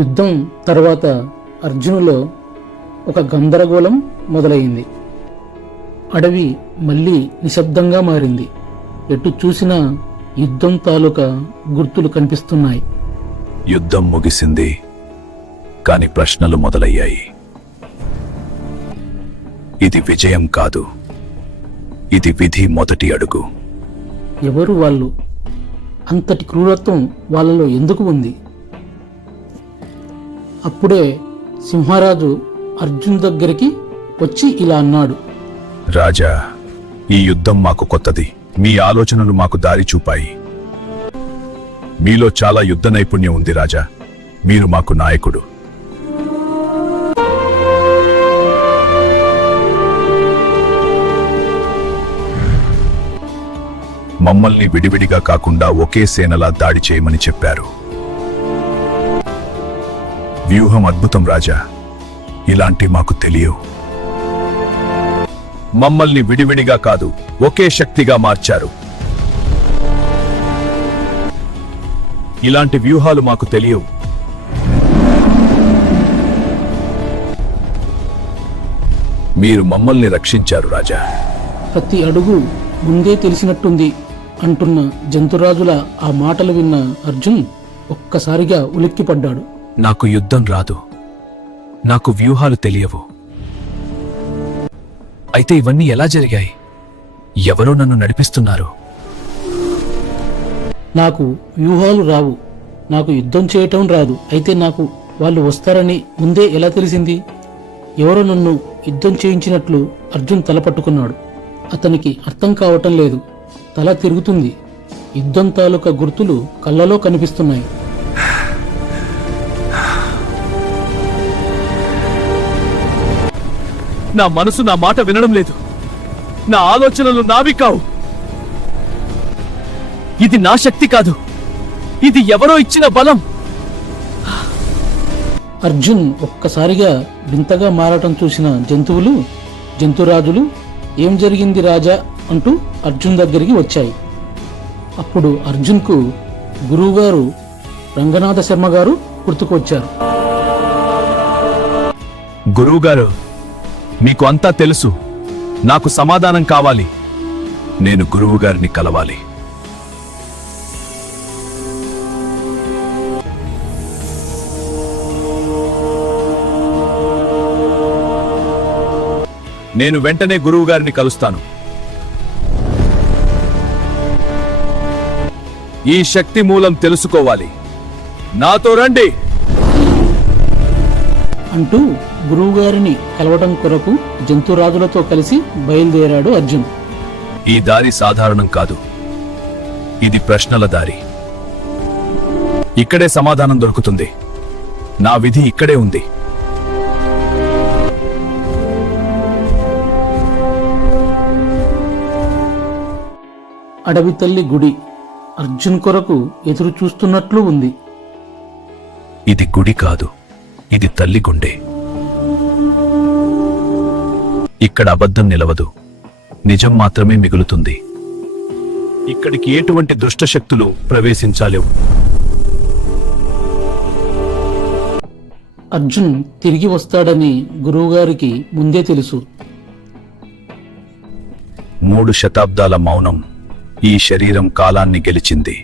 యుద్ధం తర్వాత అర్జునులో ఒక గందరగోళం మొదలైంది. అడవి మళ్ళీ నిశ్శబ్దంగా మారింది. ఎటు చూసినా యుద్ధం తాలూకా గుర్తులు కనిపిస్తున్నాయి. యుద్ధం ముగిసింది, కాని ప్రశ్నలు మొదలయ్యాయి. ఇది విజయం కాదు, ఇది విధి మొదటి అడుగు. ఎవరు వాళ్ళు? అంతటి క్రూరత్వం వాళ్ళలో ఎందుకు ఉంది? అప్పుడే సింహరాజు అర్జున్ దగ్గరికి వచ్చి ఇలా అన్నాడు. రాజా, ఈ యుద్ధం మాకు కొత్తది. మీ ఆలోచనలు మాకు దారి చూపాయి. మీలో చాలా యుద్ధ నైపుణ్యం ఉంది రాజా. మీరు మాకు నాయకుడు. మమ్మల్ని విడివిడిగా కాకుండా ఒకే సేనలా దాడి చేయమని చెప్పారు. వ్యూహం అద్భుతం రాజా. ఇలాంటి మాకు తెలియవు. మమ్మల్ని విడివిడిగా కాదు, ఒకే శక్తిగా మార్చారు. ఇలాంటి వ్యూహాలు మాకు తెలియవు. మీరు మమ్మల్ని రక్షించారు రాజా. ప్రతి అడుగు ముందే తెలిసినట్టుంది అంటున్న జంతురాజుల ఆ మాటలు విన్న అర్జున్ ఒక్కసారిగా ఉలిక్కిపడ్డాడు. నాకు యుద్ధం రాదు, నాకు వ్యూహాలు తెలియవు. అయితే ఇవన్నీ ఎలా జరిగాయి? ఎవరో నన్ను నడిపిస్తున్నారు. నాకు వ్యూహాలు రావు, నాకు యుద్ధం చేయటం రాదు. అయితే నాకు వాళ్ళు వస్తారని ముందే ఎలా తెలిసింది? ఎవరో నన్ను యుద్ధం చేయించినట్లు అర్జున్ తల పట్టుకున్నాడు. అతనికి అర్థం కావటం లేదు. తల తిరుగుతుంది. యుద్ధం తాలూకా గుర్తులు కళ్ళలో కనిపిస్తున్నాయి. నా మనసు నా మాట వినడం లేదు. నా ఆలోచనలు నావి కావు. ఇది నా శక్తి కాదు, ఇది ఎవరో ఇచ్చిన బలం. అర్జున్ ఒక్కసారిగా వింతగా మారటం చూసిన జంతురాజులు ఏం జరిగింది రాజా అంటూ అర్జున్ దగ్గరికి వచ్చాయి. అప్పుడు అర్జున్కు గురువుగారు రంగనాథ శర్మ గారు గుర్తుకు వచ్చారు. గురువుగారు, మీకు అంతా తెలుసు. నాకు సమాధానం కావాలి. నేను గురువుగారిని కలవాలి. నేను వెంటనే గురువుగారిని కలుస్తాను. ఈ శక్తి మూలం తెలుసుకోవాలి. నాతో రండి అంటూ గురువుగారిని కలవటం కొరకు జంతురాజులతో కలిసి బయలుదేరాడు అర్జున్. ఈ దారి సాధారణం కాదు, ఇది ప్రశ్నల దారి. ఇక్కడే సమాధానం దొరుకుతుంది. నా విధి ఇక్కడే ఉంది. అడవి తల్లి గుడి అర్జున్ కొరకు ఎదురు చూస్తున్నట్లు ఉంది. ఇది గుడి కాదు, ఇది తల్లి గుండె. ఇక్కడ అబద్ధం నిలవదు, నిజం మాత్రమే మిగులుతుంది. ఇక్కడికి ఎటువంటి దుష్టశక్తులు ప్రవేశించాలేవు. అర్జున్ తిరిగి వస్తాడని గురువుగారికి ముందే తెలుసు. 3 శతాబ్దాల మౌనం ఈ శరీరం కాలాన్ని గెలిచింది.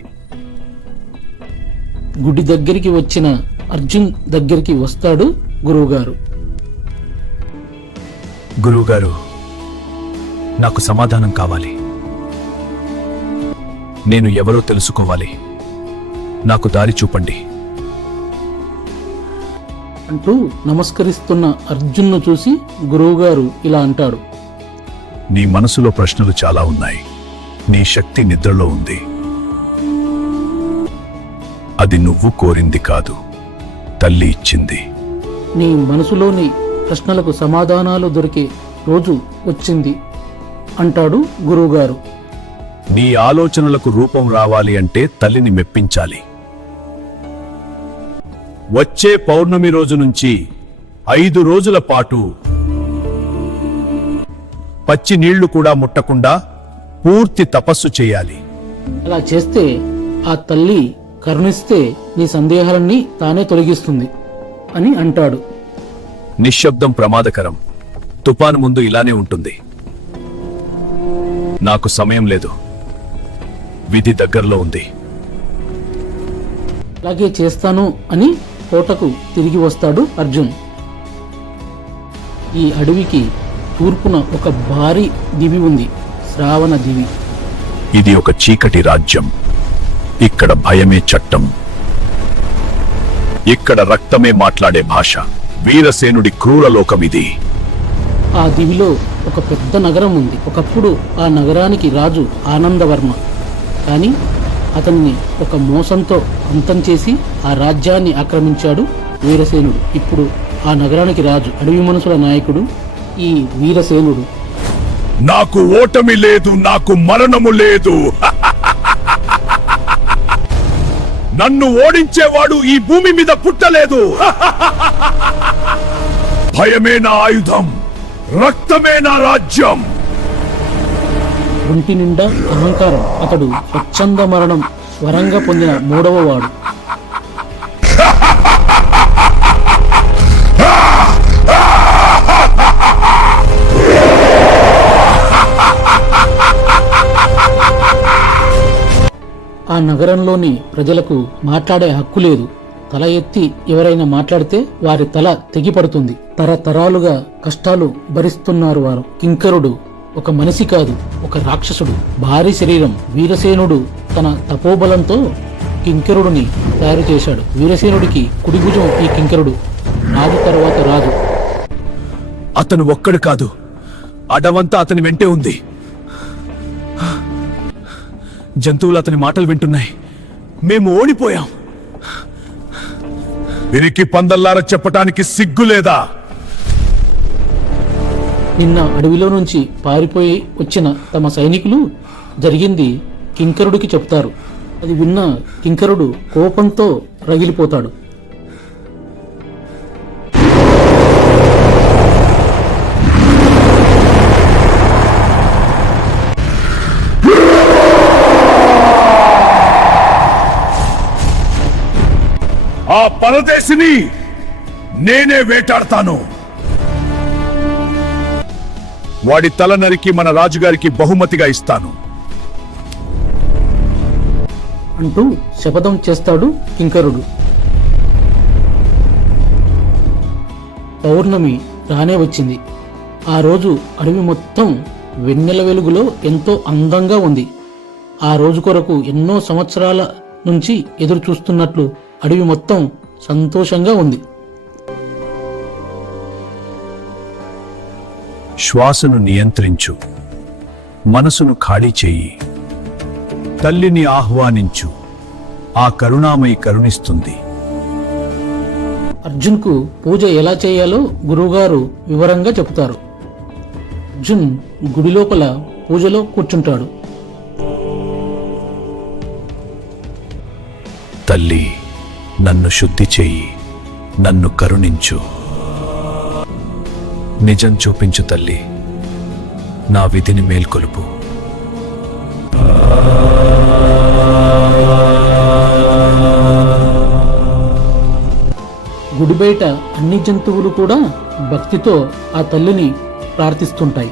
గుడి దగ్గరికి వచ్చిన అర్జున్ దగ్గరికి వస్తాడు గురువుగారు. గురువుగారు, నాకు సమాధానం కావాలి. నేను ఎవరో తెలుసుకోవాలి. నాకు దారి చూపండి అంటూ నమస్కరిస్తున్న అర్జున్ను చూసి గురువుగారు ఇలా అంటాడు. నీ మనసులో ప్రశ్నలు చాలా ఉన్నాయి. నీ శక్తి నిద్రలో ఉంది. అది నువ్వు కోరింది కాదు, తల్లి ఇచ్చింది. నీ మనసులోని ప్రశ్నలకు సమాధానాలు దొరికే రోజు వచ్చింది అంటాడు గురువుగారు. నీ ఆలోచనలకు రూపం రావాలి అంటే తల్లిని మెప్పించాలి. వచ్చే పౌర్ణమి రోజు నుంచి 5 రోజుల పాటు పచ్చి నీళ్లు కూడా ముట్టకుండా పూర్తి తపస్సు చేయాలి. అలా చేస్తే ఆ తల్లి కరుణిస్తే నీ సందేహాలన్నీ తానే తొలగిస్తుంది. అని అంటాడు. నిశ్శబ్దం ప్రమాదకరం. తుఫాను ముందు ఇలానే ఉంటుంది. నాకు సమయం లేదు. విధి దగ్గరలో ఉంది. అలాగే చేస్తాను అని కోటకు తిరిగి వస్తాడు అర్జున్. ఈ అడవికి తూర్పున ఒక భారీ దివి ఉంది, శ్రావణ దివి. ఇది ఒక చీకటి రాజ్యం. ఇక్కడ భయమే చట్టం. ఇక్కడ రక్తమే మాట్లాడే భాష. వీరసేనుడి క్రూరలోకం ఇది. ఆ దివిలో ఒక పెద్ద నగరం ఉంది. ఒకప్పుడు ఆ నగరానికి రాజు ఆనందవర్మ. కానీ అతన్ని ఒక మోసంతో అంతం చేసి ఆ రాజ్యాన్ని ఆక్రమించాడు వీరసేనుడు. ఇప్పుడు ఆ నగరానికి రాజు అడవి మనుషుల నాయకుడు ఈ వీరసేనుడు. నాకు ఓటమి లేదు, నాకు మరణము లేదు. నన్ను ఓడించేవాడు ఈ భూమి మీద పుట్టలేదు. భయమే నా ఆయుధం, రక్తమే నా రాజ్యం. ఒంటి నిండా అహంకారం. అతడు స్వచ్ఛంద మరణం వరంగా పొందిన మూడవ వాడు. ఆ నగరంలోని ప్రజలకు మాట్లాడే హక్కు లేదు. తల ఎత్తి ఎవరైనా మాట్లాడితే వారి తల తెగిపడుతుంది. తరతరాలుగా కష్టాలు భరిస్తున్నారు వారు. కింకరుడు ఒక మనిషి కాదు, ఒక రాక్షసుడు. భారీ శరీరం. వీరసేనుడు తన తపోబలంతో కింకరుడిని తయారు చేశాడు. వీరసేనుడికి కుడిభుజం ఈ కింకరుడు. రాజు తర్వాత రాజు. అతను ఒక్కడు కాదు, అడవంతా అతని వెంటే ఉంది. జంతువులు అతని మాటలు వింటున్నాయి. మేము ఓడిపోయాం. వీరికి పందల్లారా చెప్పటానికి సిగ్గు లేదా? నిన్న అడవిలో నుంచి పారిపోయి వచ్చిన తమ సైనికులు జరిగింది కింకరుడికి చెప్తారు. అది విన్న కింకరుడు కోపంతో రగిలిపోతాడు. ఆ పరదేశిని నేనే వేటాడతాను. వాడి తల నరికి మన రాజుగారికి బహుమతిగా ఇస్తాను అంటూ శపథం చేస్తాడు కింకరుడు. పౌర్ణమి రానే వచ్చింది. ఆ రోజు అడవి మొత్తం వెన్నెల వెలుగులో ఎంతో అందంగా ఉంది. ఆ రోజు కొరకు ఎన్నో సంవత్సరాల నుంచి ఎదురు చూస్తున్నట్లు అడవి మొత్తం సంతోషంగా ఉంది. శ్వాసను నియంత్రించు, మనసును ఖాళీ చెయ్యి. తల్లిని ఆహ్వానించు, ఆ కరుణామయి కరుణిస్తుంది. అర్జున్కు పూజ ఎలా చేయాలో గురువుగారు వివరంగా చెబుతారు. అర్జున్ గుడి లోపల పూజలో కూర్చుంటాడు. తల్లి, నన్ను శుద్ధి చెయ్యి, నన్ను కరుణించు. నిజం చూపించు తల్లి, నా విధిని మేల్కొలుపు. గుడి బయట అన్ని జంతువులు కూడా భక్తితో ఆ తల్లిని ప్రార్థిస్తుంటాయి.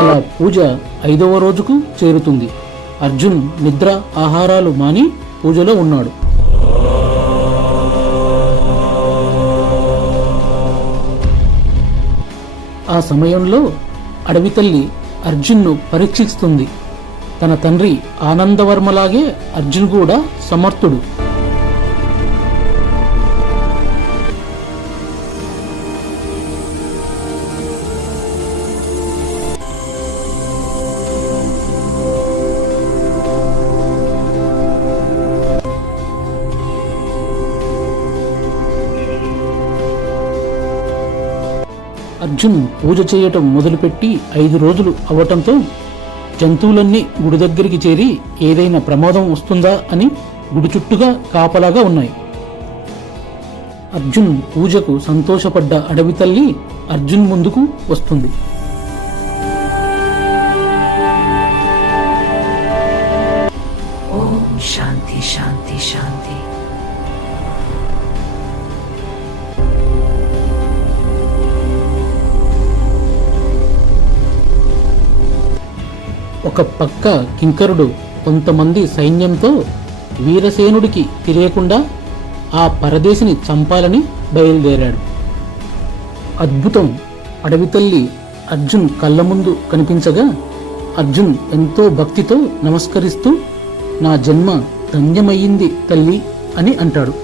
అలా పూజ 5వ రోజుకు చేరుతుంది. అర్జున్ నిద్ర ఆహారాలు మాని పూజలో ఉన్నాడు. ఆ సమయంలో అడవి తల్లి అర్జున్ను పరీక్షిస్తుంది. తన తండ్రి ఆనందవర్మలాగే అర్జున్ కూడా సమర్థుడు. అర్జున్ పూజ చేయటం మొదలుపెట్టి 5 రోజులు అవటంతో జంతువులన్నీ గుడి దగ్గరికి చేరి ఏదైనా ప్రమాదం వస్తుందా అని గుడి చుట్టూగా కాపలాగా ఉన్నాయి. అర్జున్ పూజకు సంతోషపడ్డ అడవి తల్లి అర్జున్ ముందుకు వస్తుంది. ఓం శాంతి శాంతి శాంతి. ఒక పక్క కింకరుడు కొంతమంది సైన్యంతో వీరసేనుడికి తెలియకుండా ఆ పరదేశిని చంపాలని బయలుదేరాడు. అద్భుతం! అడవి తల్లి అర్జున్ కళ్ళ ముందు కనిపించగా అర్జున్ ఎంతో భక్తితో నమస్కరిస్తూ, నా జన్మ ధన్యమయ్యింది తల్లి అని అంటాడు.